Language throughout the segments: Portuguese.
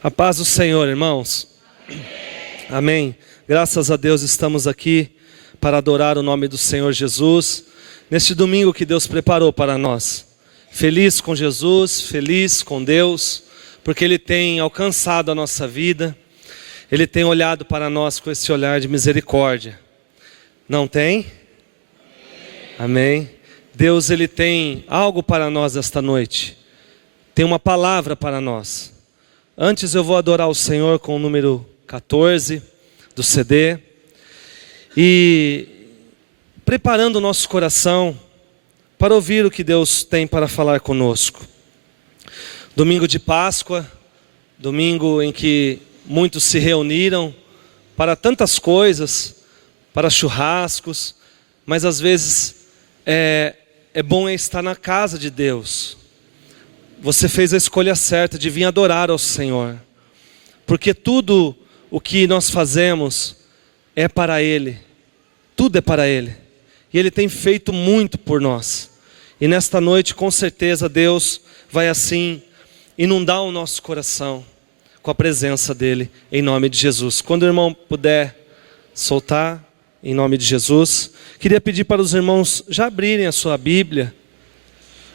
A paz do Senhor, irmãos. Amém. Graças a Deus estamos aqui para adorar o nome do Senhor Jesus, neste domingo que Deus preparou para nós. Feliz com Jesus, feliz com Deus, porque Ele tem alcançado a nossa vida, Ele tem olhado para nós com esse olhar de misericórdia. Não tem? Amém. Deus, Ele tem algo para nós esta noite, tem uma palavra para nós. Antes eu vou adorar o Senhor com o número 14 do CD. E preparando o nosso coração para ouvir o que Deus tem para falar conosco. Domingo de Páscoa, domingo em que muitos se reuniram para tantas coisas, para churrascos, mas às vezes é bom estar na casa de Deus. Você fez a escolha certa de vir adorar ao Senhor, porque tudo o que nós fazemos é para Ele, tudo é para Ele, e Ele tem feito muito por nós, e nesta noite com certeza Deus vai assim inundar o nosso coração com a presença dEle, em nome de Jesus. Quando o irmão puder soltar, em nome de Jesus, queria pedir para os irmãos já abrirem a sua Bíblia,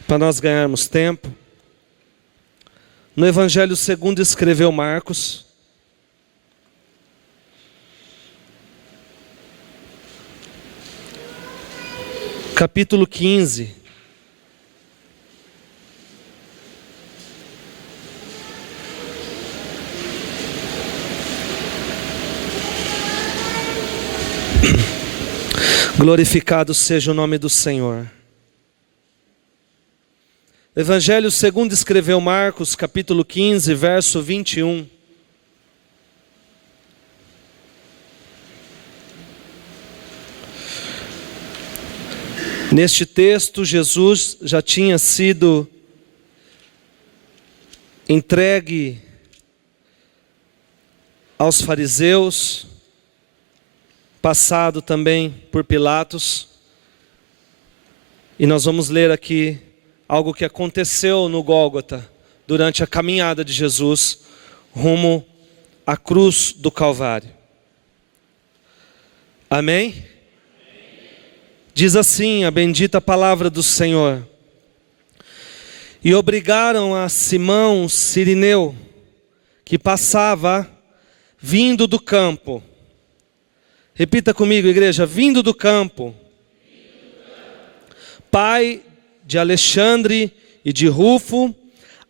para nós ganharmos tempo. No Evangelho segundo escreveu Marcos, capítulo 15. Glorificado seja o nome do Senhor. Evangelho segundo escreveu Marcos, capítulo 15, verso 21. Neste texto, Jesus já tinha sido entregue aos fariseus, passado também por Pilatos, e nós vamos ler aqui algo que aconteceu no Gólgota, durante a caminhada de Jesus, rumo à cruz do Calvário. Amém? Diz assim a bendita palavra do Senhor. E obrigaram a Simão Cirineu, que passava vindo do campo. Repita comigo, igreja, vindo do campo. Pai de Alexandre e de Rufo,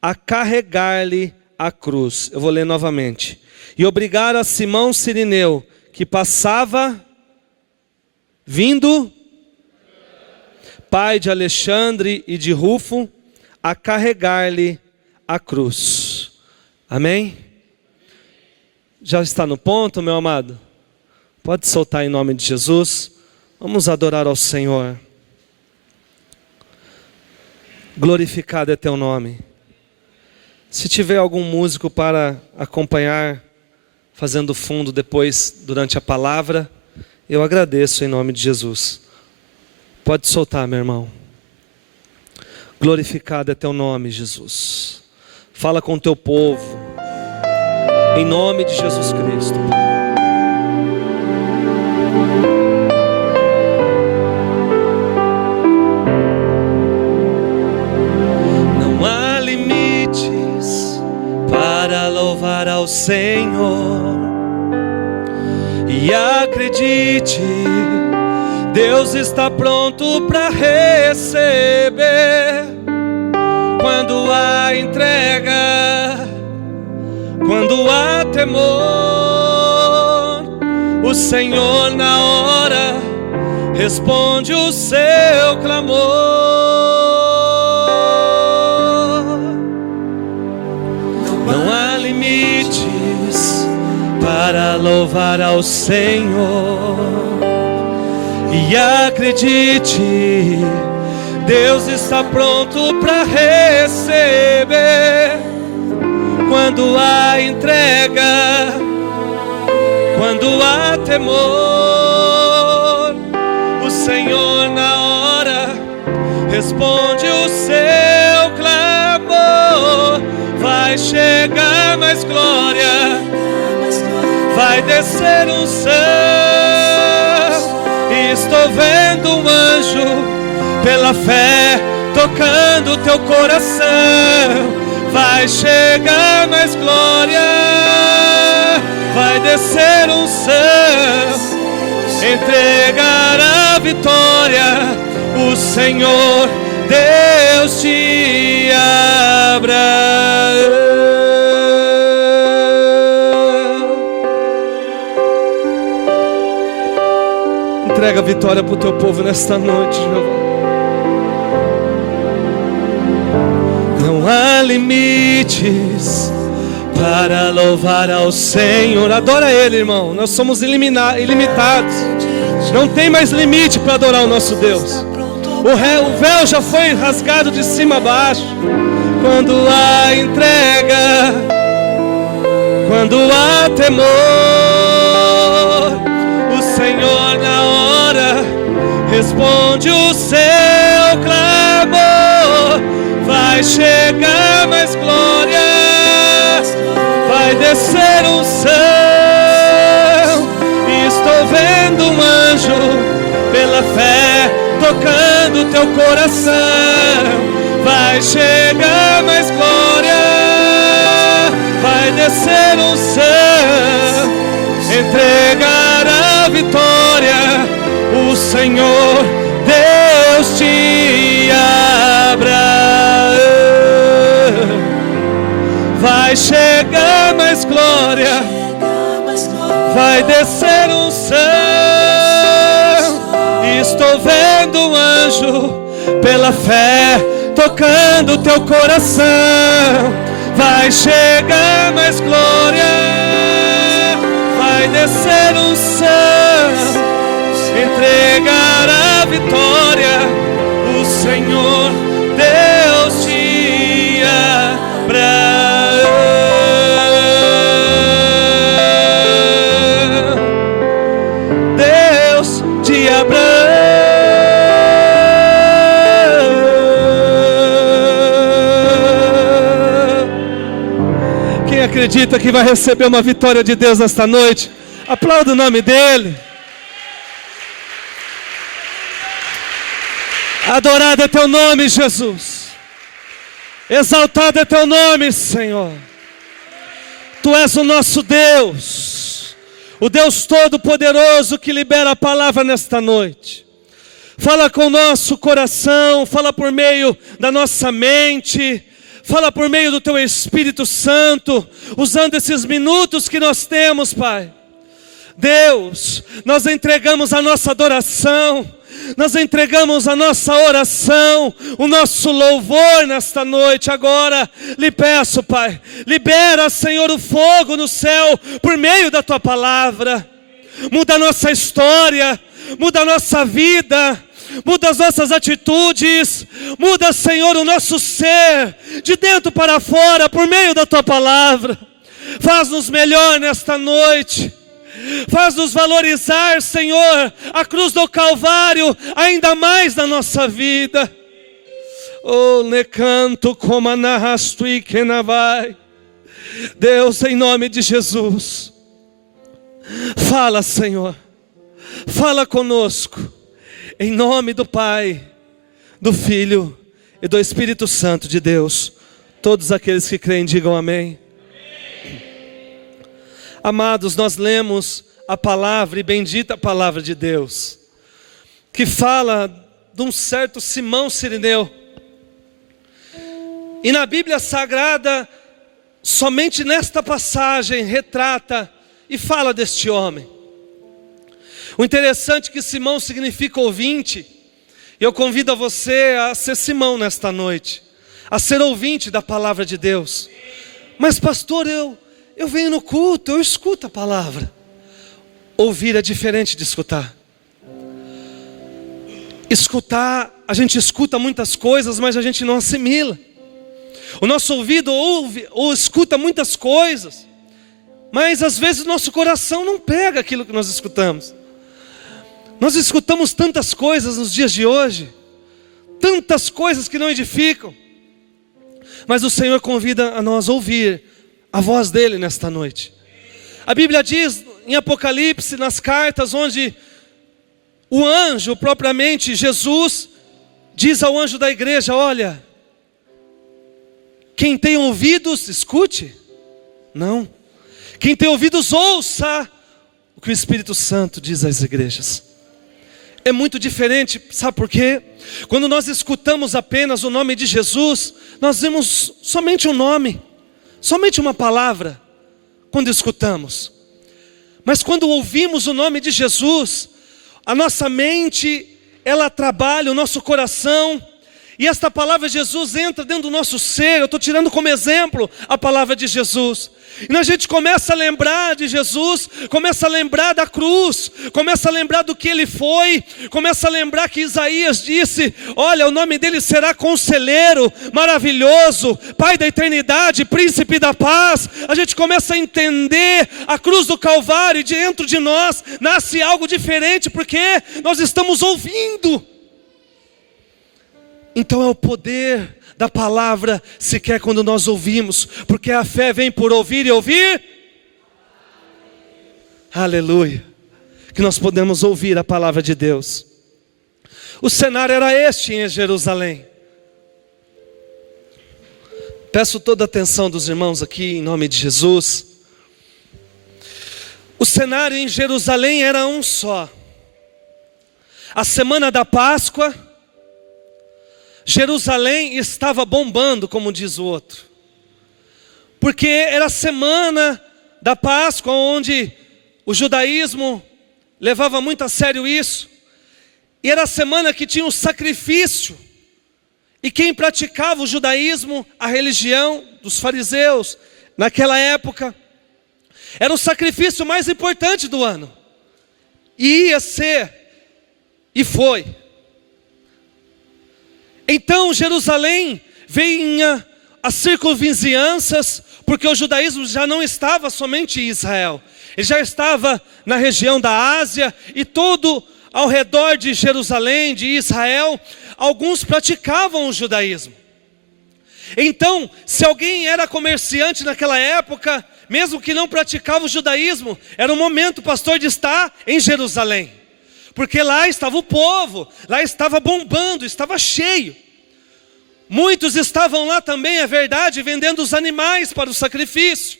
a carregar-lhe a cruz. Eu vou ler novamente. E obrigaram a Simão Cirineu, que passava vindo, pai de Alexandre e de Rufo, a carregar-lhe a cruz. Amém? Já está no ponto, meu amado? Pode soltar em nome de Jesus. Vamos adorar ao Senhor. Glorificado é teu nome. Se tiver algum músico para acompanhar, fazendo fundo depois, durante a palavra, eu agradeço em nome de Jesus. Pode soltar, meu irmão. Glorificado é teu nome, Jesus. Fala com o teu povo, em nome de Jesus Cristo. Louvar ao Senhor e acredite, Deus está pronto para receber. Quando há entrega, quando há temor, o Senhor na hora responde o seu clamor. Para louvar ao Senhor e acredite, Deus está pronto para receber. Quando há entrega, quando há temor, o Senhor na hora responde o seu clamor. Vai chegar mais glória vai descer unção. E estou vendo um anjo pela fé tocando teu coração. Vai chegar mais glória, vai descer unção, entregar a vitória, o Senhor Deus te Abraão. Entrega a vitória para o teu povo nesta noite, Jeová. Não há limites para louvar ao Senhor. Adora Ele, irmão. Nós somos ilimitados. Não tem mais limite para adorar o nosso Deus. O véu já foi rasgado de cima a baixo. Quando há entrega, quando há temor, o Senhor na hora responde o seu clamor. Vai chegar mais glória, vai descer unção. E estou vendo um anjo pela fé tocando teu coração. Vai chegar mais glória, vai descer unção, entregar a vitória, o Senhor Deus te Abraão. Vai chegar mais glória, vai descer unção. Estou vendo um anjo pela fé tocando teu coração. Vai chegar mais glória, vai descer unção, entregar a vitória, o Senhor Deus te Abraão. Deus te Abraão. Acredita que vai receber uma vitória de Deus nesta noite? Aplauda o nome dEle. Adorado é teu nome, Jesus. Exaltado é teu nome, Senhor. Tu és o nosso Deus, o Deus Todo-Poderoso que libera a palavra nesta noite. Fala com o nosso coração, fala por meio da nossa mente, fala por meio do Teu Espírito Santo, usando esses minutos que nós temos, Pai. Deus, nós entregamos a nossa adoração, nós entregamos a nossa oração, o nosso louvor nesta noite. Agora, lhe peço, Pai, libera, Senhor, o fogo no céu, por meio da Tua palavra. Muda a nossa história, muda a nossa vida, muda as nossas atitudes, muda, Senhor, o nosso ser, de dentro para fora, por meio da Tua palavra. Faz-nos melhor nesta noite, faz-nos valorizar, Senhor, a cruz do Calvário, ainda mais na nossa vida. Oh, ne canto como anarrasto e que na vai. Deus, em nome de Jesus, fala, Senhor, fala conosco. Em nome do Pai, do Filho e do Espírito Santo de Deus. Todos aqueles que creem digam amém. Amados, nós lemos a palavra e bendita a palavra de Deus, que fala de um certo Simão Cirineu. E na Bíblia Sagrada, somente nesta passagem retrata e fala deste homem. O interessante é que Simão significa ouvinte. E eu convido a você a ser Simão nesta noite, a ser ouvinte da palavra de Deus. Mas pastor, eu venho no culto, eu escuto a palavra. Ouvir é diferente de escutar. Escutar, a gente escuta muitas coisas, mas a gente não assimila. O nosso ouvido ouve ou escuta muitas coisas, mas às vezes o nosso coração não pega aquilo que nós escutamos. Nós escutamos tantas coisas nos dias de hoje, tantas coisas que não edificam, mas o Senhor convida a nós ouvir a voz dEle nesta noite. A Bíblia diz em Apocalipse, nas cartas, onde o anjo, propriamente Jesus, diz ao anjo da igreja: olha, quem tem ouvidos, escute. Não. Quem tem ouvidos, ouça o que o Espírito Santo diz às igrejas. É muito diferente, sabe por quê? Quando nós escutamos apenas o nome de Jesus, nós vemos somente um nome, somente uma palavra, quando escutamos. Mas quando ouvimos o nome de Jesus, a nossa mente, ela trabalha, o nosso coração, e esta palavra de Jesus entra dentro do nosso ser. Eu estou tirando como exemplo a palavra de Jesus. E a gente começa a lembrar de Jesus, começa a lembrar da cruz, começa a lembrar do que Ele foi, começa a lembrar que Isaías disse: olha, o nome dele será Conselheiro, Maravilhoso, Pai da Eternidade, Príncipe da Paz. A gente começa a entender a cruz do Calvário, e dentro de nós nasce algo diferente, porque nós estamos ouvindo. Então é o poder da palavra se quer quando nós ouvimos, porque a fé vem por ouvir e ouvir. Aleluia. Que nós podemos ouvir a palavra de Deus. O cenário era este em Jerusalém. Peço toda a atenção dos irmãos aqui em nome de Jesus. O cenário em Jerusalém era um só. A semana da Páscoa, Jerusalém estava bombando, como diz o outro, porque era a semana da Páscoa, onde o judaísmo levava muito a sério isso, e era a semana que tinha o sacrifício, e quem praticava o judaísmo, a religião dos fariseus, naquela época, era o sacrifício mais importante do ano, e ia ser, e foi. Então Jerusalém vinha as circunvizinhanças, porque o judaísmo já não estava somente em Israel, ele já estava na região da Ásia, e todo ao redor de Jerusalém, de Israel, alguns praticavam o judaísmo. Então, se alguém era comerciante naquela época, mesmo que não praticava o judaísmo, era o momento, pastor, de estar em Jerusalém. Porque lá estava o povo, lá estava bombando, estava cheio. Muitos estavam lá também, é verdade, vendendo os animais para o sacrifício.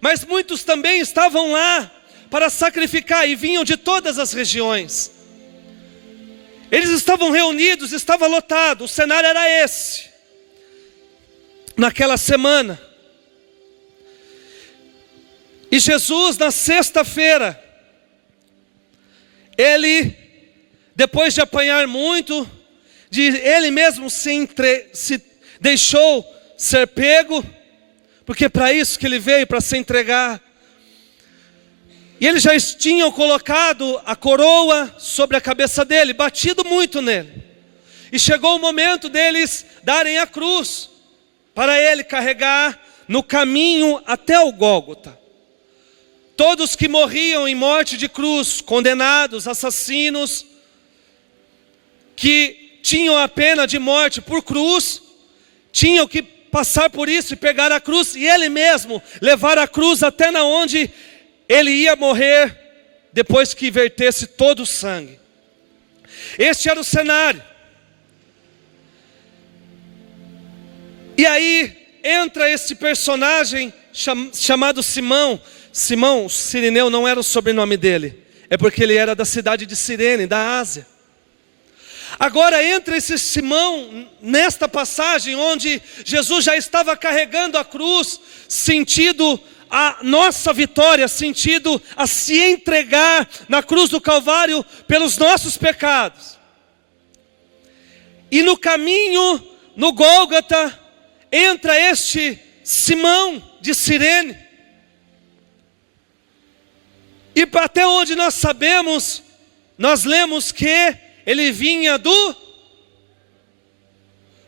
Mas muitos também estavam lá para sacrificar, e vinham de todas as regiões. Eles estavam reunidos, estava lotado, o cenário era esse. Naquela semana. E Jesus, na sexta-feira, ele, depois de apanhar muito, ele mesmo se deixou ser pego, porque é para isso que ele veio, para se entregar. E eles já tinham colocado a coroa sobre a cabeça dele, batido muito nele. E chegou o momento deles darem a cruz, para ele carregar no caminho até o Gólgota. Todos que morriam em morte de cruz, condenados, assassinos, que tinham a pena de morte por cruz, tinham que passar por isso e pegar a cruz, e ele mesmo levar a cruz até na onde ele ia morrer, depois que vertesse todo o sangue. Este era o cenário. E aí entra esse personagem chamado Simão. Simão, o Cireneu, não era o sobrenome dele, é porque ele era da cidade de Cirene, da Ásia. Agora entra esse Simão nesta passagem onde Jesus já estava carregando a cruz, sentido a nossa vitória, sentido a se entregar na cruz do Calvário pelos nossos pecados. E no caminho, no Gólgota, entra este Simão de Cirene. E até onde nós sabemos, nós lemos que ele vinha do...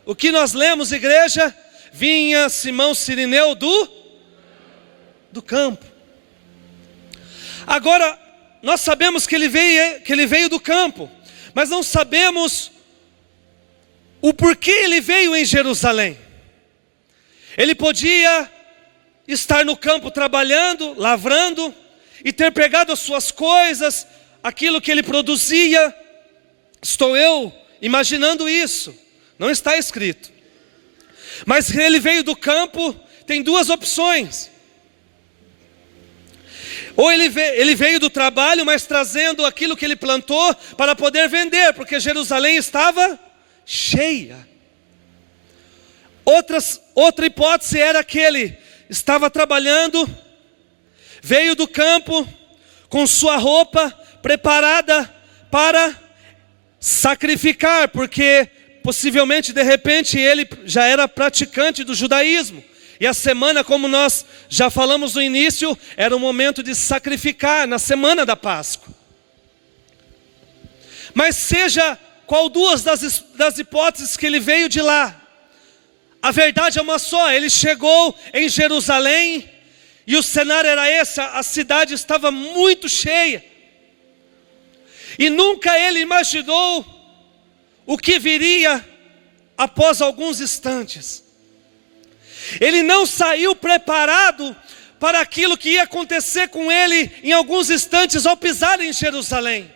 O que nós lemos, igreja? Vinha Simão Cireneu do campo. Agora, nós sabemos que ele veio do campo, mas não sabemos o porquê ele veio em Jerusalém. Ele podia estar no campo trabalhando, lavrando, e ter pegado as suas coisas, aquilo que ele produzia. Estou eu imaginando isso, não está escrito. Mas ele veio do campo, tem duas opções. Ou ele veio do trabalho, mas trazendo aquilo que ele plantou para poder vender, porque Jerusalém estava cheia. Outra hipótese era que ele estava trabalhando, veio do campo com sua roupa preparada para sacrificar, porque possivelmente de repente ele já era praticante do judaísmo. E a semana, como nós já falamos no início, era o momento de sacrificar, na semana da Páscoa. Mas seja qual duas das hipóteses que ele veio de lá, a verdade é uma só: ele chegou em Jerusalém, e o cenário era esse, a cidade estava muito cheia. E nunca ele imaginou o que viria após alguns instantes. Ele não saiu preparado para aquilo que ia acontecer com ele em alguns instantes ao pisar em Jerusalém.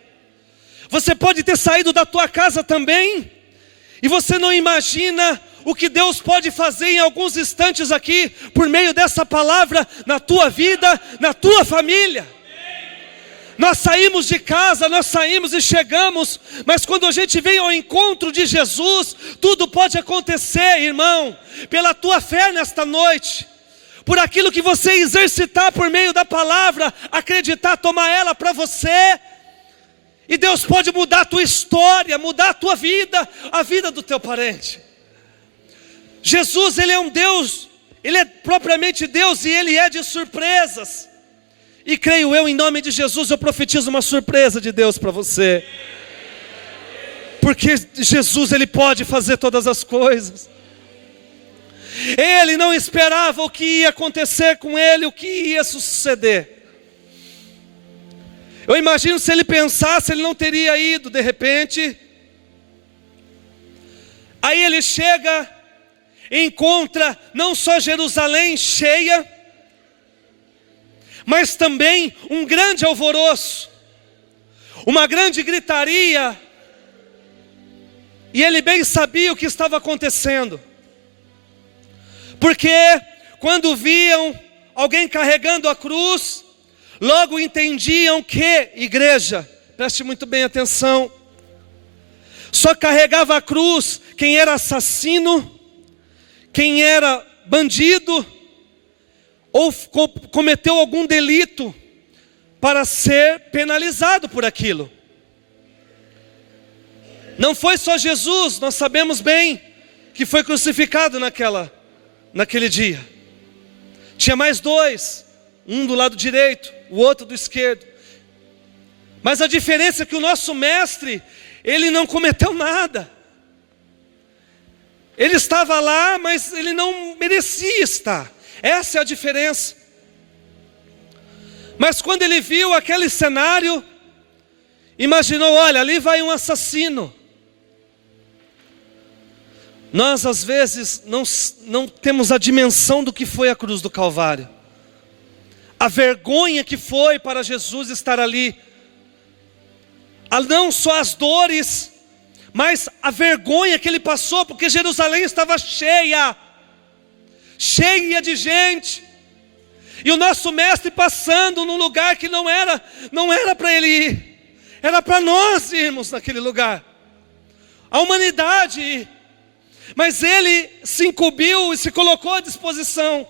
Você pode ter saído da tua casa também, e você não imagina o que Deus pode fazer em alguns instantes aqui, por meio dessa palavra, na tua vida, na tua família. Nós saímos de casa, nós saímos e chegamos, mas quando a gente vem ao encontro de Jesus, tudo pode acontecer, irmão, pela tua fé nesta noite, por aquilo que você exercitar por meio da palavra, acreditar, tomar ela para você, e Deus pode mudar a tua história, mudar a tua vida, a vida do teu parente. Jesus, Ele é um Deus, Ele é propriamente Deus, e Ele é de surpresas. E creio eu, em nome de Jesus, eu profetizo uma surpresa de Deus para você. Porque Jesus, Ele pode fazer todas as coisas. Ele não esperava o que ia acontecer com ele, o que ia suceder. Eu imagino, se ele pensasse, ele não teria ido de repente. Aí ele chega e encontra não só Jerusalém cheia, mas também um grande alvoroço, uma grande gritaria. E ele bem sabia o que estava acontecendo, porque quando viam alguém carregando a cruz, logo entendiam que, igreja, preste muito bem atenção, só carregava a cruz quem era assassino, quem era bandido, ou cometeu algum delito para ser penalizado por aquilo. Não foi só Jesus, nós sabemos bem que foi crucificado naquele dia. Tinha mais dois, um do lado direito, o outro do esquerdo. Mas a diferença é que o nosso mestre, ele não cometeu nada. Ele estava lá, mas ele não merecia estar. Essa é a diferença. Mas quando ele viu aquele cenário, imaginou, olha, ali vai um assassino. Nós às vezes não temos a dimensão do que foi a cruz do Calvário. A vergonha que foi para Jesus estar ali. Não só as dores, mas a vergonha que ele passou, porque Jerusalém estava cheia de gente, e o nosso mestre passando num lugar que não era para ele ir, era para nós irmos naquele lugar, a humanidade, mas ele se incumbiu e se colocou à disposição,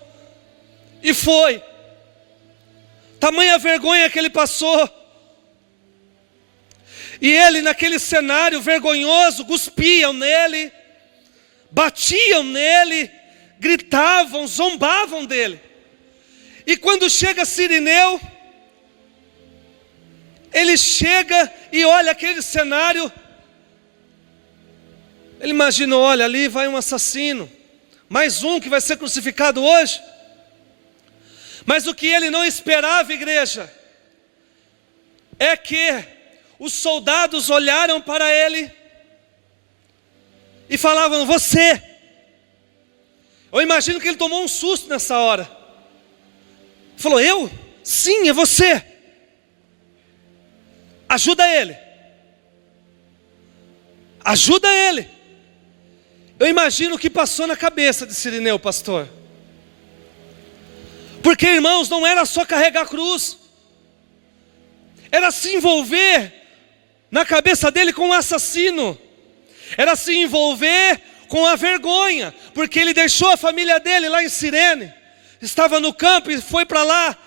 e foi, tamanha vergonha que ele passou, e ele naquele cenário vergonhoso, cuspiam nele, batiam nele, gritavam, zombavam dele. E quando chega Cirineu, ele chega e olha aquele cenário, ele imaginou, olha, ali vai um assassino, mais um que vai ser crucificado hoje. Mas o que ele não esperava, igreja, é que os soldados olharam para ele e falavam, você. Eu imagino que ele tomou um susto nessa hora. Falou, eu? Sim, é você. ajuda ele. Ajuda ele. Eu imagino o que passou na cabeça de Cirineu, pastor. Porque, irmãos, não era só carregar a cruz. Era se envolver na cabeça dele com o assassino. Era se envolver com a vergonha. Porque ele deixou a família dele lá em Cirene. Estava no campo e foi para lá.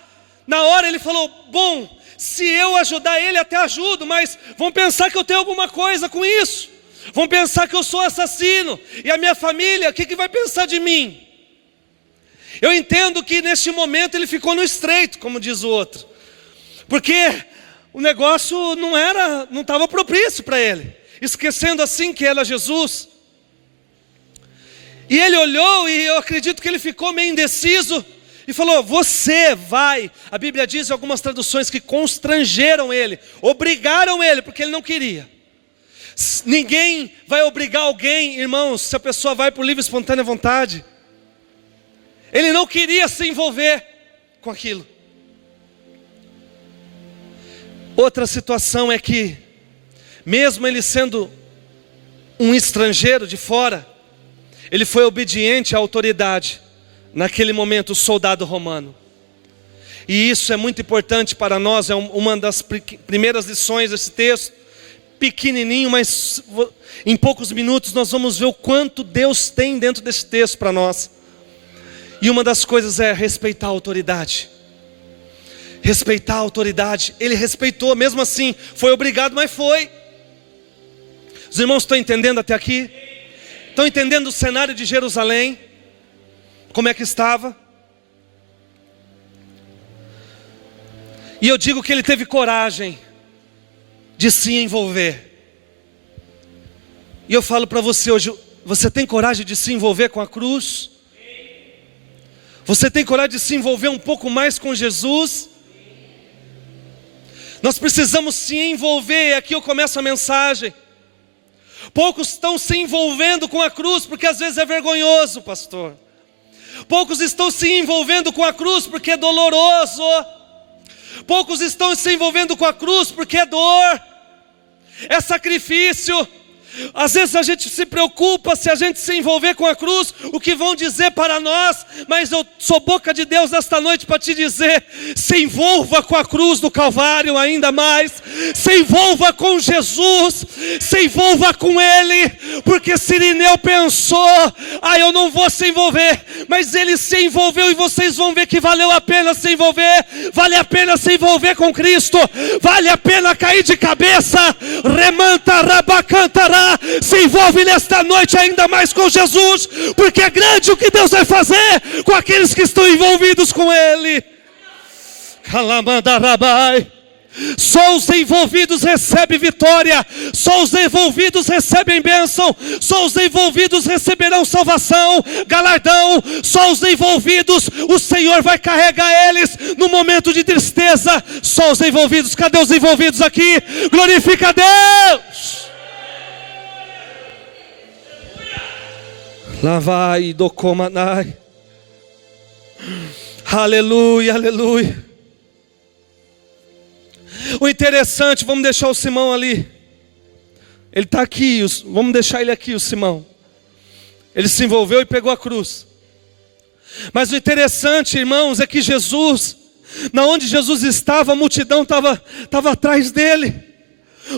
Na hora ele falou, bom, se eu ajudar ele até ajudo, mas vão pensar que eu tenho alguma coisa com isso. Vão pensar que eu sou assassino. E a minha família, o que vai pensar de mim? Eu entendo que neste momento ele ficou no estreito, como diz o outro. Porque o negócio não estava propício para ele. Esquecendo assim que era Jesus. E ele olhou e eu acredito que ele ficou meio indeciso. E falou, você vai. A Bíblia diz em algumas traduções que constrangeram ele. Obrigaram ele, porque ele não queria. Ninguém vai obrigar alguém, irmãos, se a pessoa vai por livre e espontânea vontade. Ele não queria se envolver com aquilo. Outra situação é que, mesmo ele sendo um estrangeiro de fora, ele foi obediente à autoridade, naquele momento, o soldado romano. E isso é muito importante para nós, é uma das primeiras lições desse texto. Pequenininho, mas em poucos minutos nós vamos ver o quanto Deus tem dentro desse texto para nós. E uma das coisas é respeitar a autoridade. Respeitar a autoridade. Ele respeitou, mesmo assim, foi obrigado, mas foi. Os irmãos estão entendendo até aqui? Estão entendendo o cenário de Jerusalém? Como é que estava? E eu digo que ele teve coragem de se envolver. E eu falo para você hoje, você tem coragem de se envolver com a cruz? Você tem coragem de se envolver um pouco mais com Jesus? Nós precisamos se envolver, e aqui eu começo a mensagem. Poucos estão se envolvendo com a cruz, porque às vezes é vergonhoso, pastor. Poucos estão se envolvendo com a cruz, porque é doloroso. Poucos estão se envolvendo com a cruz, porque é dor. É sacrifício. Às vezes a gente se preocupa se a gente se envolver com a cruz, o que vão dizer para nós. Mas eu sou boca de Deus nesta noite para te dizer, se envolva com a cruz do Calvário ainda mais. Se envolva com Jesus, se envolva com Ele. Porque Cirineu pensou, eu não vou se envolver. Mas ele se envolveu e vocês vão ver que valeu a pena se envolver. Vale a pena se envolver com Cristo. Vale a pena cair de cabeça. Remanta, rabacantará. Se envolve nesta noite ainda mais com Jesus, porque é grande o que Deus vai fazer com aqueles que estão envolvidos com Ele. Calamandarabai. Só os envolvidos recebem vitória. Só os envolvidos recebem bênção. Só os envolvidos receberão salvação, galardão. Só os envolvidos, o Senhor vai carregar eles no momento de tristeza. Só os envolvidos. Cadê os envolvidos aqui? Glorifica a Deus. Lá vai do comanai. Aleluia, aleluia. O interessante, vamos deixar o Simão ali. Ele está aqui, vamos deixar ele aqui, o Simão. Ele se envolveu e pegou a cruz. Mas o interessante, irmãos, é que Jesus, na onde Jesus estava, a multidão estava atrás dele.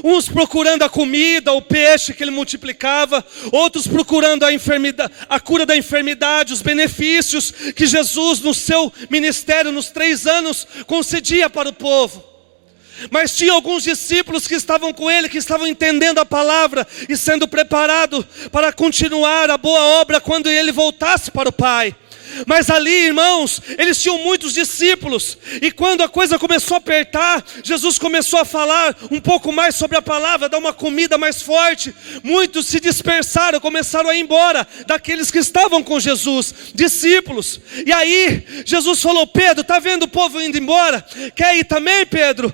Uns procurando a comida, o peixe que ele multiplicava. Outros procurando a enfermidade, a cura da enfermidade, os benefícios que Jesus no seu ministério, nos 3 anos, concedia para o povo. Mas tinha alguns discípulos que estavam com ele, que estavam entendendo a palavra e sendo preparados para continuar a boa obra quando ele voltasse para o Pai. Mas ali, irmãos, eles tinham muitos discípulos. E quando a coisa começou a apertar, Jesus começou a falar um pouco mais sobre a palavra, dar uma comida mais forte. Muitos se dispersaram, começaram a ir embora daqueles que estavam com Jesus, discípulos. E aí, Jesus falou, Pedro, está vendo o povo indo embora? Quer ir também, Pedro?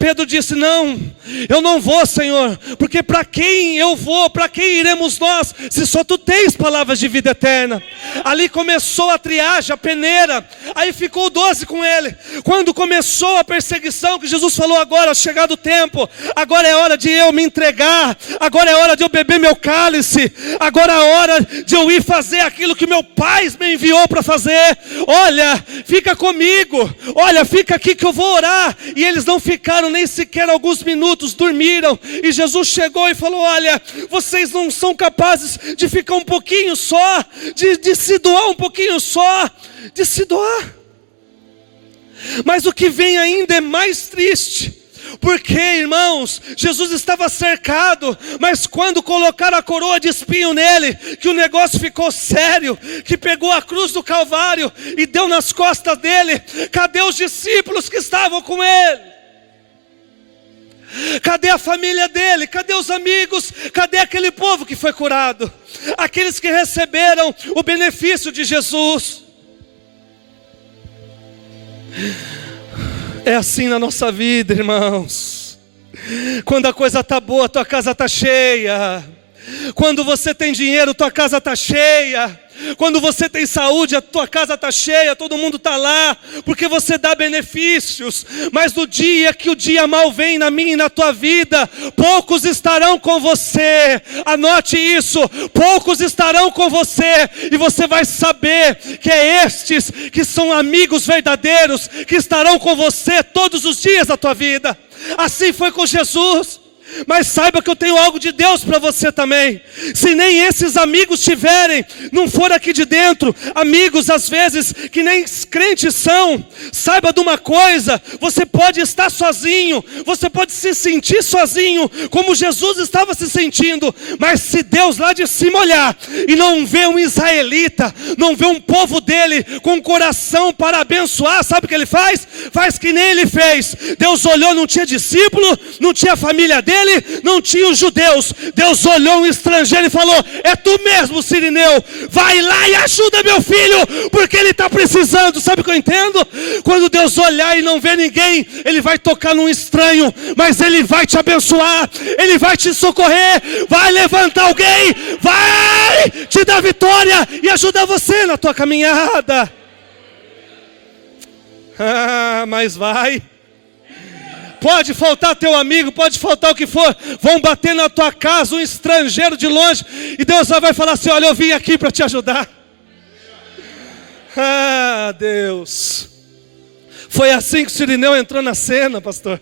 Pedro disse, não, Eu não vou, Senhor, porque para quem eu vou, para quem iremos nós, se só Tu tens palavras de vida eterna. Ali começou a triagem, a peneira, aí ficou 12 com ele. Quando começou a perseguição, que Jesus falou: agora, chegado o tempo, agora é hora de eu me entregar, agora é hora de eu beber meu cálice, agora é hora de eu ir fazer aquilo que meu Pai me enviou para fazer. Olha, fica comigo, olha, fica aqui que eu vou orar. E eles não ficaram nem sequer alguns minutos, dormiram. E Jesus chegou e falou: olha, vocês não são capazes de ficar um pouquinho só, de se doar um pouquinho só, de se doar. Mas o que vem ainda é mais triste, porque, irmãos, Jesus estava cercado, mas quando colocaram a coroa de espinho nele, que o negócio ficou sério, que pegou a cruz do Calvário e deu nas costas dele, cadê os discípulos que estavam com ele? Cadê a família dele? Cadê os amigos? Cadê aquele povo que foi curado? Aqueles que receberam o benefício de Jesus? É assim na nossa vida, irmãos. Quando a coisa está boa, tua casa está cheia. Quando você tem dinheiro, tua casa está cheia. Quando você tem saúde, a tua casa está cheia, todo mundo está lá, porque você dá benefícios. Mas no dia que o dia mal vem na minha e na tua vida, poucos estarão com você. Anote isso: poucos estarão com você. E você vai saber que é estes que são amigos verdadeiros, que estarão com você todos os dias da tua vida. Assim foi com Jesus. Mas saiba que eu tenho algo de Deus para você também. Se nem esses amigos tiverem, não for aqui de dentro, amigos às vezes que nem crentes são, saiba de uma coisa: você pode estar sozinho, você pode se sentir sozinho, como Jesus estava se sentindo, mas se Deus lá de cima olhar e não vê um israelita, não vê um povo dele com coração para abençoar, sabe o que ele faz? Faz que nem ele fez. Deus olhou, não tinha discípulo, não tinha família dele, não tinha os judeus. Deus olhou um estrangeiro e falou: é tu mesmo, Cirineu, vai lá e ajuda meu filho, porque ele está precisando. Sabe o que eu entendo? Quando Deus olhar e não ver ninguém, Ele vai tocar num estranho, mas Ele vai te abençoar, Ele vai te socorrer, vai levantar alguém, vai te dar vitória e ajudar você na tua caminhada. Mas vai. Pode faltar teu amigo, pode faltar o que for, vão bater na tua casa um estrangeiro de longe, e Deus vai falar assim: olha, eu vim aqui para te ajudar. Deus. Foi assim que o Cirineu entrou na cena, pastor.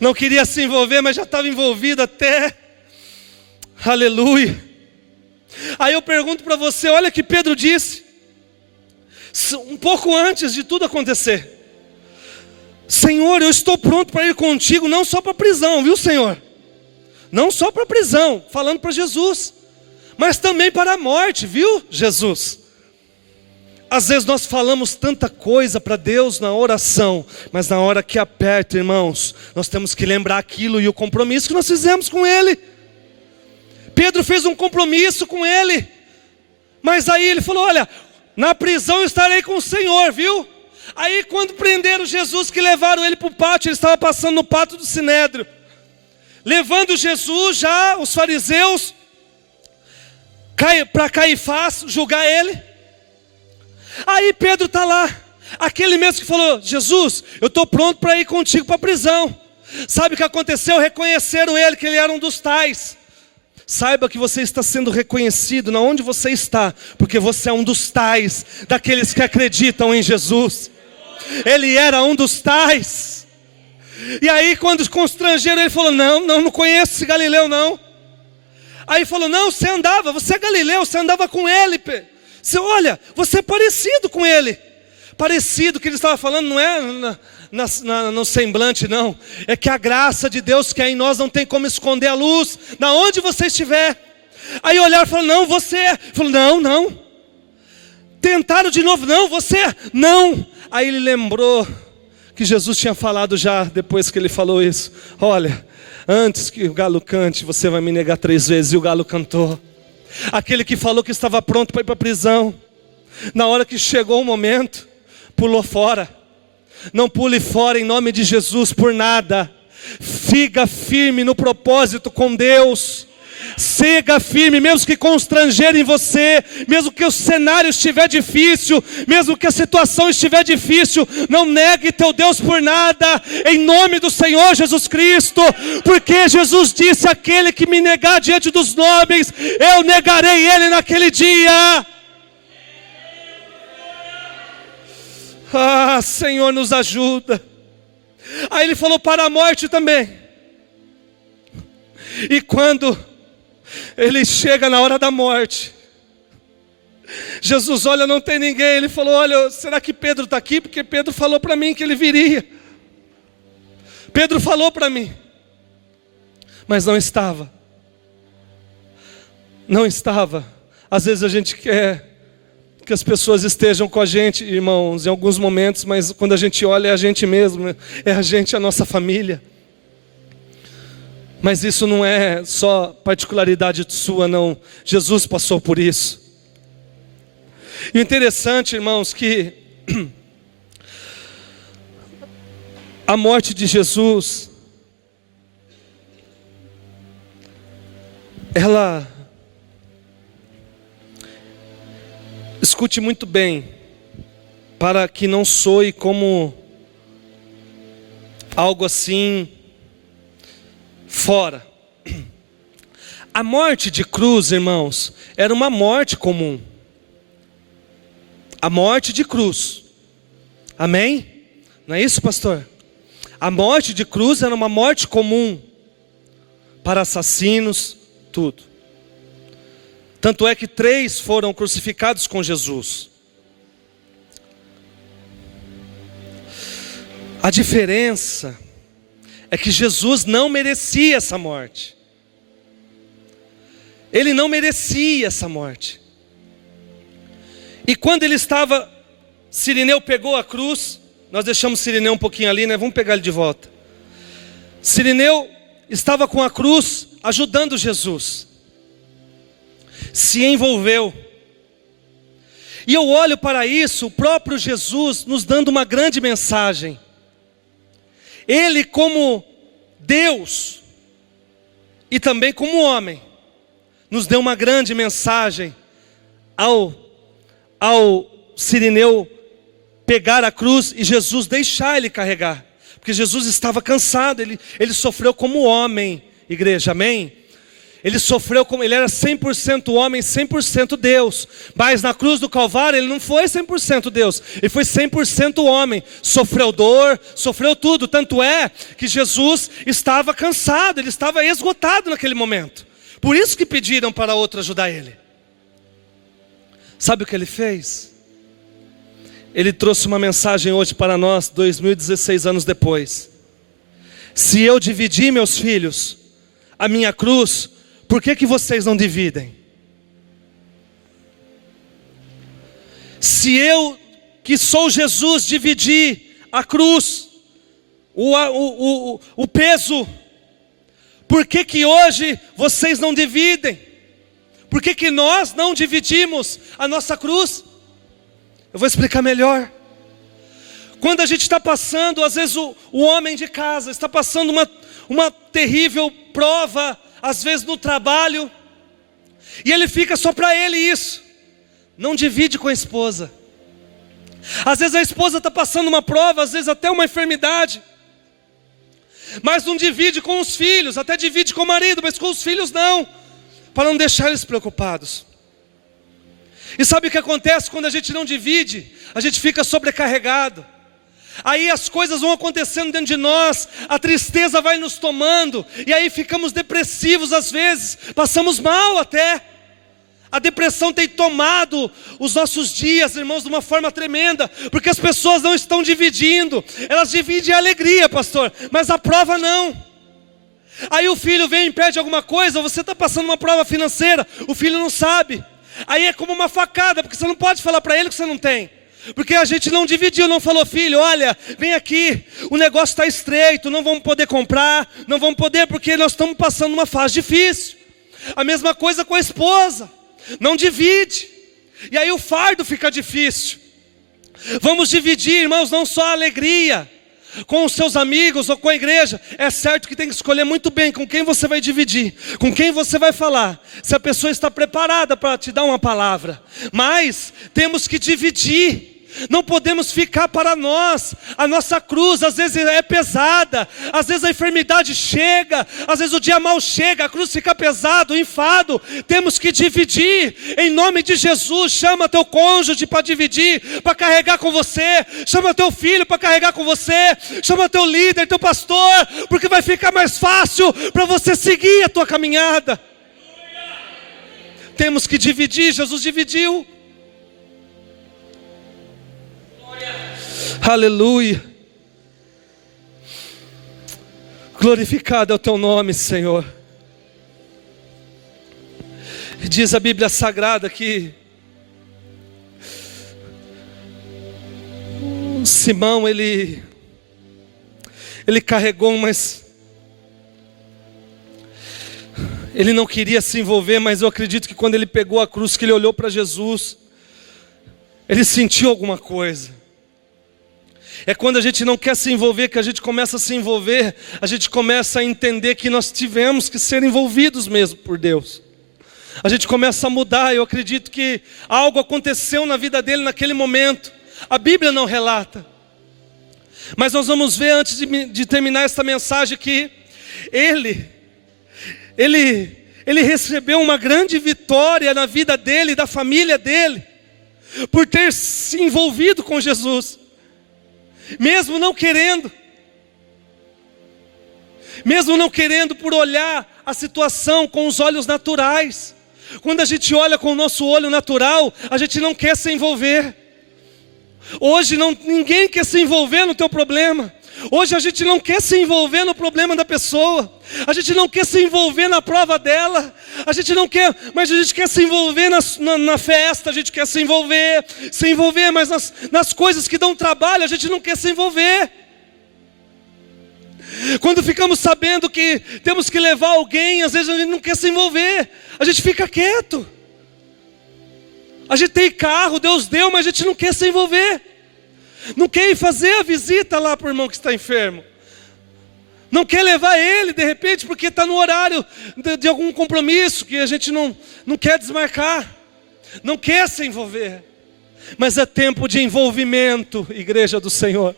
Não queria se envolver, mas já estava envolvido até. Aleluia. Aí eu pergunto para você, olha que Pedro disse, um pouco antes de tudo acontecer: Senhor, eu estou pronto para ir contigo, não só para a prisão, viu, Senhor? Não só para a prisão, falando para Jesus, mas também para a morte, viu, Jesus? Às vezes nós falamos tanta coisa para Deus na oração, mas na hora que aperta, irmãos, nós temos que lembrar aquilo e o compromisso que nós fizemos com Ele. Pedro fez um compromisso com Ele, mas aí ele falou: olha, na prisão eu estarei com o Senhor, viu? Aí quando prenderam Jesus, que levaram ele para o pátio, ele estava passando no pátio do Sinédrio, levando Jesus, já os fariseus, para Caifás julgar ele. Aí Pedro está lá, aquele mesmo que falou: Jesus, eu estou pronto para ir contigo para a prisão. Sabe o que aconteceu? Reconheceram ele, que ele era um dos tais. Saiba que você está sendo reconhecido na onde você está, porque você é um dos tais, daqueles que acreditam em Jesus. Ele era um dos tais. E aí quando constrangeram ele, falou: não conheço esse Galileu não. Aí falou: não, você é Galileu, você andava com ele. Você, olha, você é parecido com ele. Parecido, que ele estava falando não é no semblante não, é que a graça de Deus que é em nós não tem como esconder a luz, na onde você estiver. Aí olharam e falaram: não, você é. Falou: não. Tentaram de novo: não, você é. Não. Aí ele lembrou que Jesus tinha falado já, depois que ele falou isso: olha, antes que o galo cante, você vai me negar 3 vezes. E o galo cantou. Aquele que falou que estava pronto para ir para a prisão, na hora que chegou o momento, pulou fora. Não pule fora em nome de Jesus por nada. Siga firme no propósito com Deus. Siga firme, mesmo que constrangerem você, mesmo que o cenário estiver difícil, mesmo que a situação estiver difícil, não negue teu Deus por nada, em nome do Senhor Jesus Cristo, porque Jesus disse: aquele que me negar diante dos homens, eu negarei ele naquele dia. Ah, Senhor, nos ajuda. Aí ele falou para a morte também. E quando ele chega na hora da morte, Jesus olha, não tem ninguém. Ele falou: olha, será que Pedro está aqui? Porque Pedro falou para mim que ele viria. Pedro falou para mim, mas não estava. Não estava. Às vezes a gente quer que as pessoas estejam com a gente, irmãos, em alguns momentos, mas quando a gente olha é a gente mesmo, é a gente, a nossa família. Mas isso não é só particularidade sua, não. Jesus passou por isso. E o interessante, irmãos, que a morte de Jesus, ela, escute muito bem, para que não soe como algo assim fora. A morte de cruz, irmãos, era uma morte comum. A morte de cruz. Amém? Não é isso, pastor? A morte de cruz era uma morte comum para assassinos, tudo. Tanto é que 3 foram crucificados com Jesus. A diferença é que Jesus não merecia essa morte. Ele não merecia essa morte. E quando ele estava, Cirineu pegou a cruz. Nós deixamos Cirineu um pouquinho ali, né? Vamos pegar ele de volta. Cirineu estava com a cruz ajudando Jesus. Se envolveu. E eu olho para isso, o próprio Jesus nos dando uma grande mensagem. Ele, como Deus e também como homem, nos deu uma grande mensagem ao Cirineu pegar a cruz e Jesus deixar ele carregar. Porque Jesus estava cansado, ele sofreu como homem, igreja, amém? Ele sofreu como, ele era 100% homem, 100% Deus. Mas na cruz do Calvário ele não foi 100% Deus, ele foi 100% homem. Sofreu dor, sofreu tudo. Tanto é que Jesus estava cansado, ele estava esgotado naquele momento. Por isso que pediram para outro ajudar ele. Sabe o que ele fez? Ele trouxe uma mensagem hoje para nós, 2016 anos depois. Se eu dividir, meus filhos, a minha cruz, por que vocês não dividem? Se eu, que sou Jesus, dividir a cruz, o peso, por que hoje vocês não dividem? Por que nós não dividimos a nossa cruz? Eu vou explicar melhor. Quando a gente está passando, às vezes o homem de casa está passando uma terrível prova, às vezes no trabalho, e ele fica só para ele isso, não divide com a esposa. Às vezes a esposa está passando uma prova, às vezes até uma enfermidade, mas não divide com os filhos, até divide com o marido, mas com os filhos não, para não deixar eles preocupados. E sabe o que acontece quando a gente não divide? A gente fica sobrecarregado. Aí as coisas vão acontecendo dentro de nós, a tristeza vai nos tomando, e aí ficamos depressivos às vezes, passamos mal até. A depressão tem tomado os nossos dias, irmãos, de uma forma tremenda, porque as pessoas não estão dividindo. Elas dividem a alegria, pastor, mas a prova não. Aí o filho vem e pede alguma coisa, você está passando uma prova financeira, o filho não sabe. Aí é como uma facada, porque você não pode falar para ele que você não tem. Porque a gente não dividiu, não falou: filho, olha, vem aqui, o negócio está estreito, não vamos poder comprar, não vamos poder porque nós estamos passando uma fase difícil. A mesma coisa com a esposa, não divide, e aí o fardo fica difícil. Vamos dividir, irmãos, não só a alegria, com os seus amigos ou com a igreja, é certo que tem que escolher muito bem com quem você vai dividir, com quem você vai falar, se a pessoa está preparada para te dar uma palavra. Mas temos que dividir. Não podemos ficar para nós. A nossa cruz às vezes é pesada, às vezes a enfermidade chega, às vezes o dia mal chega, a cruz fica pesado, enfado. Temos que dividir, em nome de Jesus. Chama teu cônjuge para dividir, para carregar com você. Chama teu filho para carregar com você. Chama teu líder, teu pastor, porque vai ficar mais fácil para você seguir a tua caminhada. Temos que dividir, Jesus dividiu. Aleluia. Glorificado é o teu nome, Senhor. Diz a Bíblia Sagrada que Simão, ele carregou, mas ele não queria se envolver. Mas eu acredito que quando ele pegou a cruz, que ele olhou para Jesus, ele sentiu alguma coisa. É quando a gente não quer se envolver, que a gente começa a se envolver, a gente começa a entender que nós tivemos que ser envolvidos mesmo por Deus. A gente começa a mudar. Eu acredito que algo aconteceu na vida dele naquele momento. A Bíblia não relata. Mas nós vamos ver antes de terminar esta mensagem que ele recebeu uma grande vitória na vida dele e da família dele, por ter se envolvido com Jesus. Mesmo não querendo, por olhar a situação com os olhos naturais. Quando a gente olha com o nosso olho natural, a gente não quer se envolver. Hoje ninguém quer se envolver no teu problema. Hoje a gente não quer se envolver no problema da pessoa. A gente não quer se envolver na prova dela. A gente não quer, mas a gente quer se envolver na festa. A gente quer se envolver, mas nas coisas que dão trabalho, a gente não quer se envolver. Quando ficamos sabendo que temos que levar alguém, às vezes a gente não quer se envolver. A gente fica quieto. A gente tem carro, Deus deu, mas a gente não quer se envolver. Não quer ir fazer a visita lá para o irmão que está enfermo. Não quer levar ele de repente porque está no horário de algum compromisso que a gente não quer desmarcar. Não quer se envolver. Mas é tempo de envolvimento, igreja do Senhor.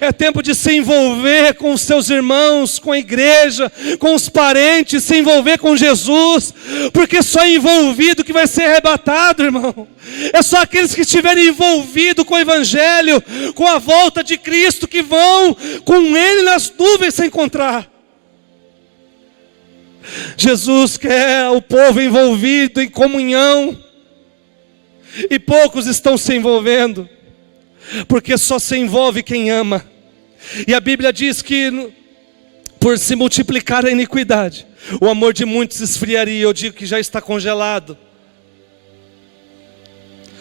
É tempo de se envolver com os seus irmãos, com a igreja, com os parentes, se envolver com Jesus, porque só envolvido que vai ser arrebatado, irmão. É só aqueles que estiverem envolvidos com o Evangelho, com a volta de Cristo, que vão com Ele nas nuvens se encontrar. Jesus quer o povo envolvido em comunhão, e poucos estão se envolvendo. Porque só se envolve quem ama. E a Bíblia diz que por se multiplicar a iniquidade, o amor de muitos esfriaria. Eu digo que já está congelado.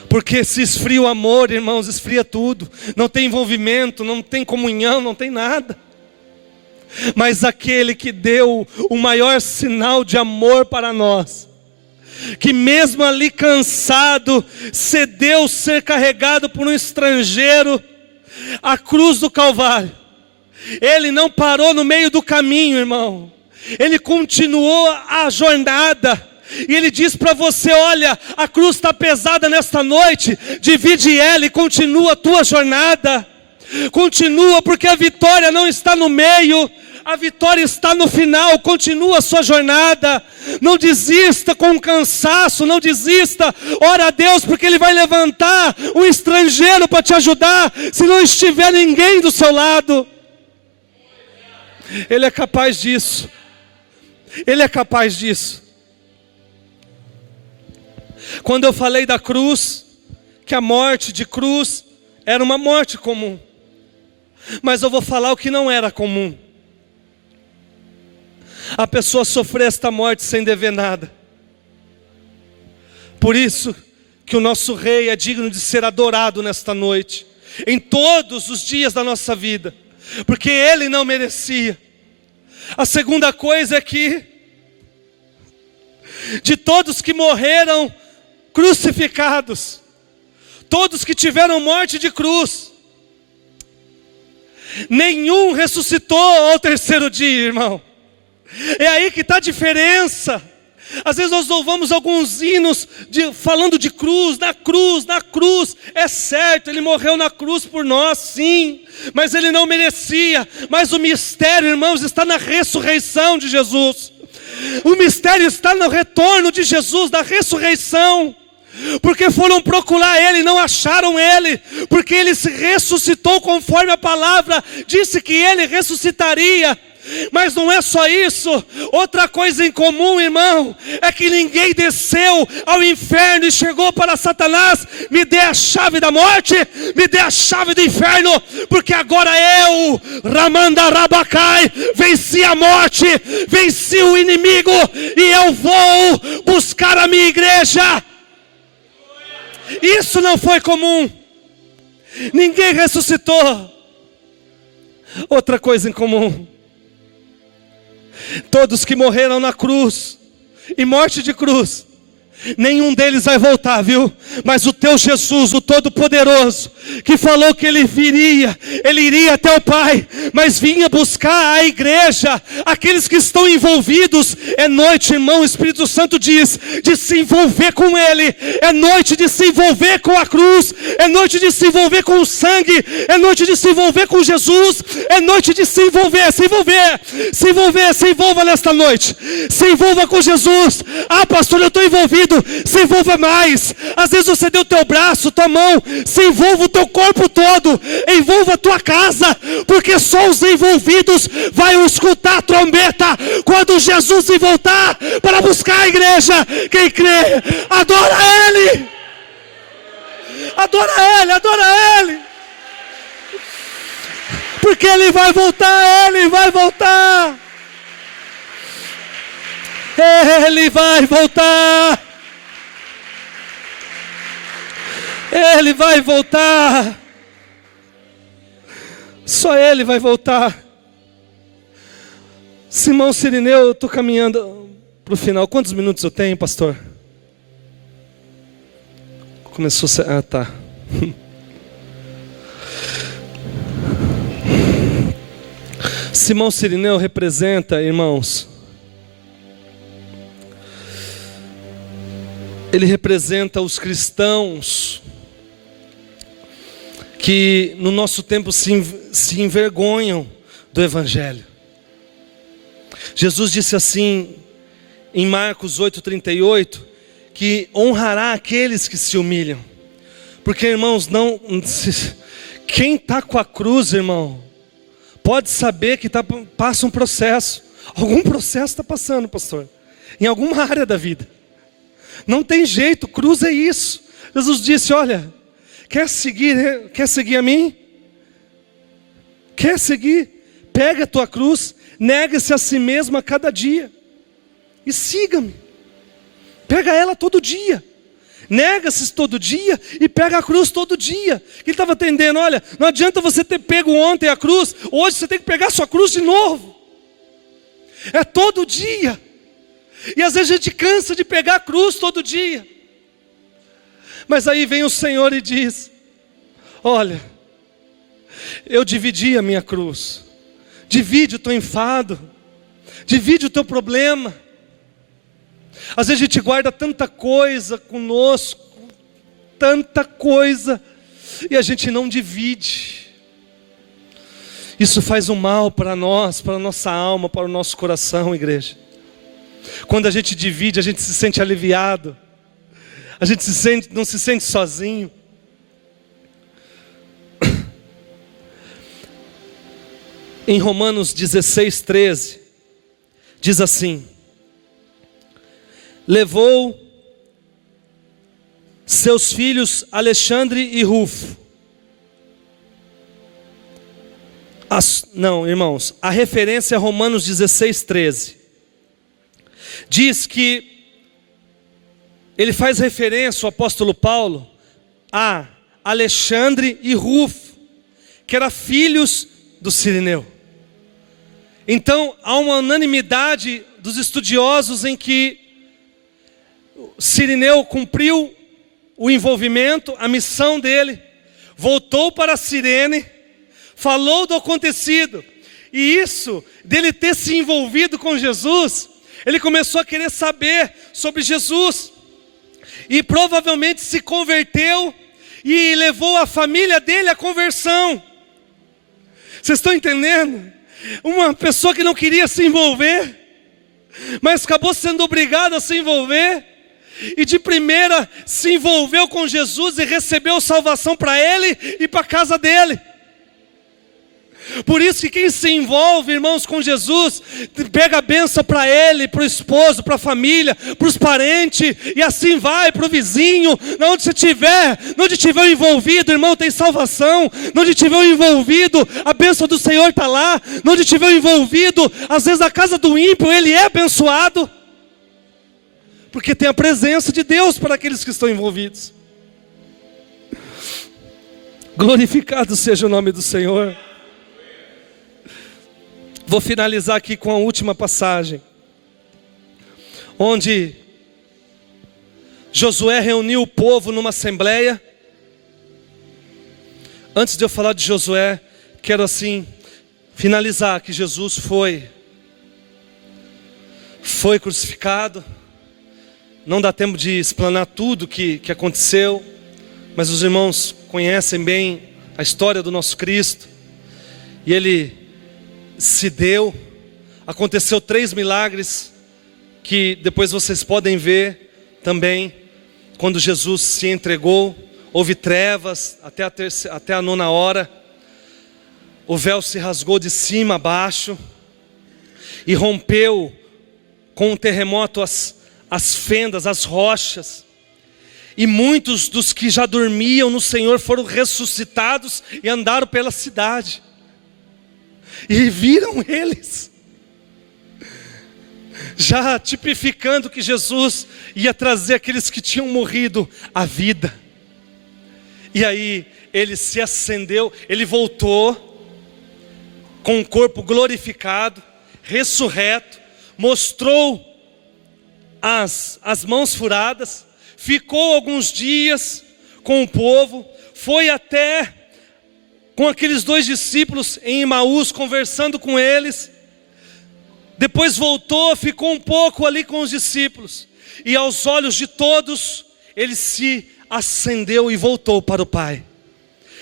Porque se esfria o amor, irmãos, esfria tudo. Não tem envolvimento, não tem comunhão, não tem nada. Mas aquele que deu o maior sinal de amor para nós, que mesmo ali cansado, cedeu ser carregado por um estrangeiro, a cruz do Calvário. Ele não parou no meio do caminho, irmão. Ele continuou a jornada. E ele diz para você: olha, a cruz está pesada nesta noite, divide ela e continua a tua jornada. Continua, porque a vitória não está no meio, a vitória está no final. Continua a sua jornada. Não desista com cansaço, não desista. Ora a Deus, porque Ele vai levantar um estrangeiro para te ajudar, se não estiver ninguém do seu lado. Ele é capaz disso. Ele é capaz disso. Quando eu falei da cruz, que a morte de cruz era uma morte comum, mas eu vou falar o que não era comum. A pessoa sofrer esta morte sem dever nada. Por isso que o nosso Rei é digno de ser adorado nesta noite, em todos os dias da nossa vida, porque Ele não merecia. A segunda coisa é que, de todos que morreram crucificados, todos que tiveram morte de cruz, Nenhum ressuscitou ao terceiro dia, irmão. É aí que está a diferença. Às vezes nós louvamos alguns hinos falando de cruz, na cruz, na cruz. É certo, Ele morreu na cruz por nós, sim. Mas Ele não merecia. Mas o mistério, irmãos, está na ressurreição de Jesus. O mistério está no retorno de Jesus, da ressurreição. Porque foram procurar Ele e não acharam Ele. Porque Ele se ressuscitou conforme a palavra disse que Ele ressuscitaria. Mas não é só isso. Outra coisa em comum, irmão, é que ninguém desceu ao inferno e chegou para Satanás: me dê a chave da morte, me dê a chave do inferno, porque agora eu, Ramandarabacai, venci a morte, venci o inimigo, e eu vou buscar a minha igreja. Isso não foi comum. Ninguém ressuscitou. Outra coisa em comum: todos que morreram na cruz, e morte de cruz, nenhum deles vai voltar, viu? Mas o teu Jesus, o Todo-Poderoso, que falou que Ele viria, Ele iria até o Pai, mas vinha buscar a igreja, aqueles que estão envolvidos. É noite, irmão, o Espírito Santo diz, de se envolver com Ele. É noite de se envolver com a cruz. É noite de se envolver com o sangue. É noite de se envolver com Jesus. É noite de se envolver, se envolver, se envolver. Se envolva nesta noite, se envolva com Jesus. Ah, pastor, eu estou envolvido. Se envolva mais. Às vezes você deu o teu braço, tua mão. Se envolva o teu corpo todo. Envolva a tua casa, porque só os envolvidos vão escutar a trombeta quando Jesus voltar para buscar a igreja. Quem crê, adora Ele. Adora Ele, adora Ele. Porque Ele vai voltar, Ele vai voltar. Ele vai voltar. Ele vai voltar. Só Ele vai voltar. Simão Sirineu, eu estou caminhando para o final. Quantos minutos eu tenho, pastor? Começou a... Ah, tá. Simão Sirineu representa, irmãos, ele representa os cristãos que no nosso tempo se envergonham do Evangelho. Jesus disse assim em Marcos 8:38, que honrará aqueles que se humilham. Porque, irmãos, quem está com a cruz, irmão, pode saber que passa um processo. Algum processo está passando, pastor, em alguma área da vida. Não tem jeito, cruz é isso. Jesus disse, olha, quer seguir a mim? Quer seguir? Pega a tua cruz, nega-se a si mesmo a cada dia e siga-me. Pega ela todo dia. Nega-se todo dia e pega a cruz todo dia. Ele estava entendendo, olha, não adianta você ter pego ontem a cruz, hoje você tem que pegar a sua cruz de novo. É todo dia. E às vezes a gente cansa de pegar a cruz todo dia. Mas aí vem o Senhor e diz, olha, eu dividi a minha cruz. Divide o teu enfado, divide o teu problema. Às vezes a gente guarda tanta coisa conosco, tanta coisa, e a gente não divide. Isso faz um mal para nós, para a nossa alma, para o nosso coração, igreja. Quando a gente divide, a gente se sente aliviado. A gente não se sente sozinho. Em Romanos 16:13, diz assim: levou seus filhos Alexandre e Rufo. Irmãos, a referência é Romanos 16:13. Diz que ele faz referência, o apóstolo Paulo, a Alexandre e Rufo, que eram filhos do Sirineu. Então há uma unanimidade dos estudiosos em que Sirineu cumpriu o envolvimento, a missão dele, voltou para Cirene, falou do acontecido. E isso, dele ter se envolvido com Jesus, ele começou a querer saber sobre Jesus. E provavelmente se converteu e levou a família dele à conversão. Vocês estão entendendo? Uma pessoa que não queria se envolver, mas acabou sendo obrigada a se envolver. E de primeira se envolveu com Jesus e recebeu salvação para ele e para a casa dele. Por isso que quem se envolve, irmãos, com Jesus, pega a bênção para ele, para o esposo, para a família, para os parentes, e assim vai, para o vizinho, onde você estiver, onde estiver envolvido, irmão, tem salvação, onde estiver envolvido, a bênção do Senhor está lá, onde estiver envolvido, às vezes a casa do ímpio, ele é abençoado, porque tem a presença de Deus para aqueles que estão envolvidos. Glorificado seja o nome do Senhor. Vou finalizar aqui com a última passagem, onde Josué reuniu o povo numa assembleia. Antes de eu falar de Josué, quero assim finalizar que Jesus foi crucificado. Não dá tempo de explanar tudo que aconteceu, mas os irmãos conhecem bem a história do nosso Cristo. E ele se deu, aconteceu 3 milagres, que depois vocês podem ver também, quando Jesus se entregou, houve trevas até a 9ª hora, o véu se rasgou de cima a baixo, e rompeu com um terremoto as fendas, as rochas, e muitos dos que já dormiam no Senhor foram ressuscitados e andaram pela cidade. E viram eles, já tipificando que Jesus ia trazer aqueles que tinham morrido à vida. E aí ele se acendeu, ele voltou com o corpo glorificado, ressurreto, mostrou as mãos furadas, ficou alguns dias com o povo, foi até com aqueles 2 discípulos em Emaús, conversando com eles. Depois voltou, ficou um pouco ali com os discípulos, e aos olhos de todos, ele se acendeu e voltou para o Pai.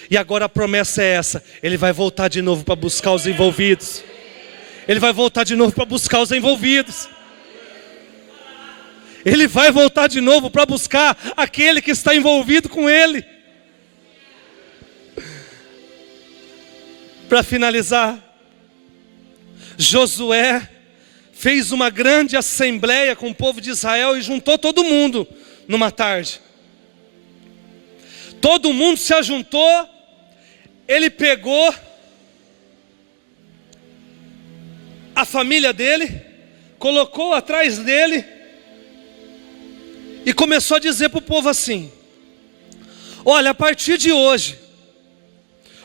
E agora a promessa é essa: ele vai voltar de novo para buscar os envolvidos. Ele vai voltar de novo para buscar os envolvidos. Ele vai voltar de novo para buscar aquele que está envolvido com ele. Para finalizar, Josué fez uma grande assembleia com o povo de Israel e juntou todo mundo numa tarde. Todo mundo se ajuntou, ele pegou a família dele, colocou atrás dele e começou a dizer para o povo assim: olha, a partir de hoje,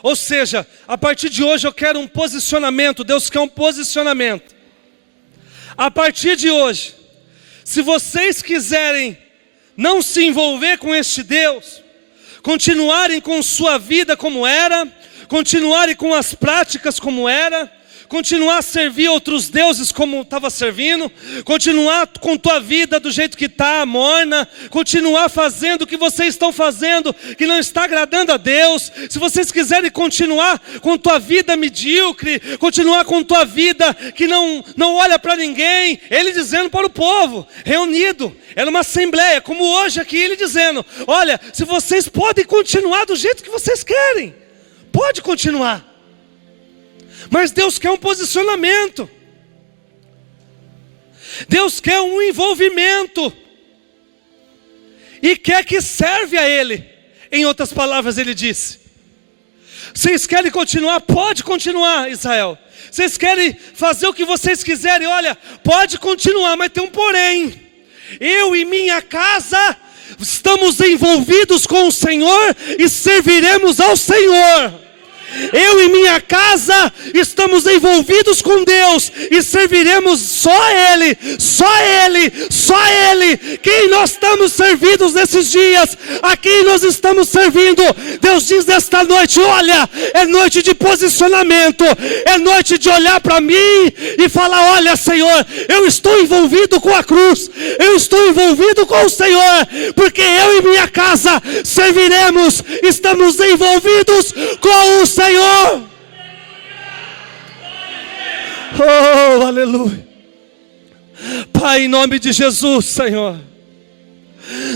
ou seja, a partir de hoje eu quero um posicionamento. Deus quer um posicionamento. A partir de hoje, se vocês quiserem não se envolver com este Deus, continuarem com sua vida como era, continuarem com as práticas como era, continuar a servir outros deuses como estava servindo, continuar com tua vida do jeito que está, morna, continuar fazendo o que vocês estão fazendo, que não está agradando a Deus. Se vocês quiserem continuar com tua vida medíocre, continuar com tua vida que não olha para ninguém, ele dizendo para o povo, reunido, era uma assembleia, como hoje aqui, ele dizendo: olha, se vocês podem continuar do jeito que vocês querem, pode continuar. Mas Deus quer um posicionamento. Deus quer um envolvimento. E quer que serve a Ele. Em outras palavras, Ele disse: vocês querem continuar? Pode continuar, Israel. Vocês querem fazer o que vocês quiserem? Olha, pode continuar, mas tem um porém. Eu e minha casa estamos envolvidos com o Senhor e serviremos ao Senhor. Eu e minha casa estamos envolvidos com Deus e serviremos só Ele, só Ele, só Ele. Quem nós estamos servindo nesses dias? A quem nós estamos servindo? Deus diz nesta noite: olha, é noite de posicionamento, é noite de olhar para mim e falar: olha, Senhor, eu estou envolvido com a cruz, eu estou envolvido com o Senhor, porque eu e minha casa serviremos, estamos envolvidos com o Senhor. Oh, aleluia. Pai, em nome de Jesus, Senhor,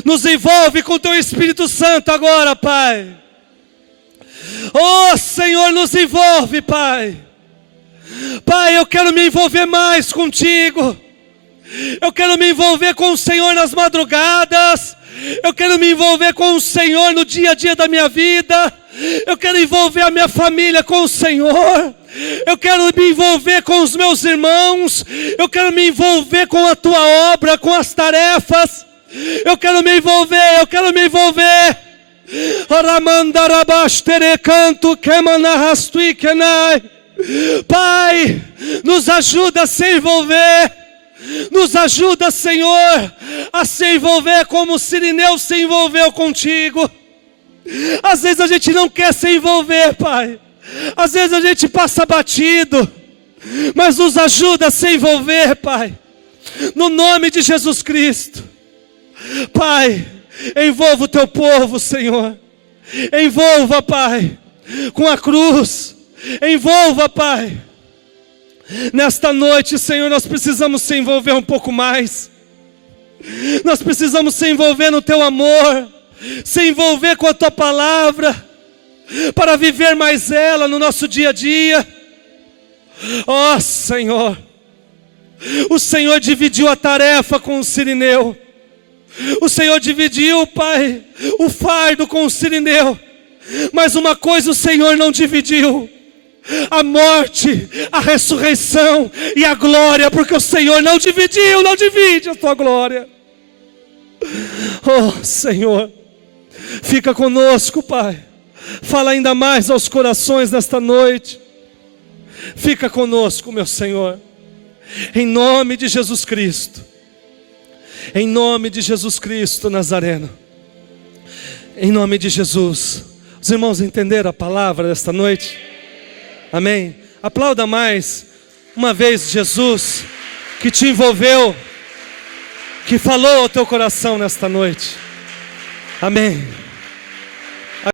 nos envolve com Teu Espírito Santo agora, Pai. Oh, Senhor, nos envolve, Pai. Pai, eu quero me envolver mais contigo. Eu quero me envolver com o Senhor nas madrugadas. Eu quero me envolver com o Senhor no dia a dia da minha vida. Eu quero envolver a minha família com o Senhor. Eu quero me envolver com os meus irmãos. Eu quero me envolver com a Tua obra, com as tarefas. Eu quero me envolver, eu quero me envolver. Pai, nos ajuda a se envolver. Nos ajuda, Senhor, a se envolver como o Cirineu se envolveu contigo. Às vezes a gente não quer se envolver, Pai. Às vezes a gente passa batido. Mas nos ajuda a se envolver, Pai. No nome de Jesus Cristo. Pai, envolva o Teu povo, Senhor. Envolva, Pai, com a cruz. Envolva, Pai. Nesta noite, Senhor, nós precisamos se envolver um pouco mais. Nós precisamos se envolver no Teu amor, se envolver com a Tua palavra, para viver mais ela no nosso dia a dia. Ó Senhor, o Senhor dividiu a tarefa com o Cirineu. O Senhor dividiu, Pai, o fardo com o Cirineu. Mas uma coisa o Senhor não dividiu: a morte, a ressurreição e a glória, porque o Senhor não dividiu, não divide a Tua glória. Oh Senhor, fica conosco, Pai. Fala ainda mais aos corações nesta noite. Fica conosco, meu Senhor, em nome de Jesus Cristo. Em nome de Jesus Cristo Nazareno. Em nome de Jesus. Os irmãos entenderam a palavra desta noite? Amém? Aplauda mais uma vez Jesus, que te envolveu, que falou ao teu coração nesta noite. Amém.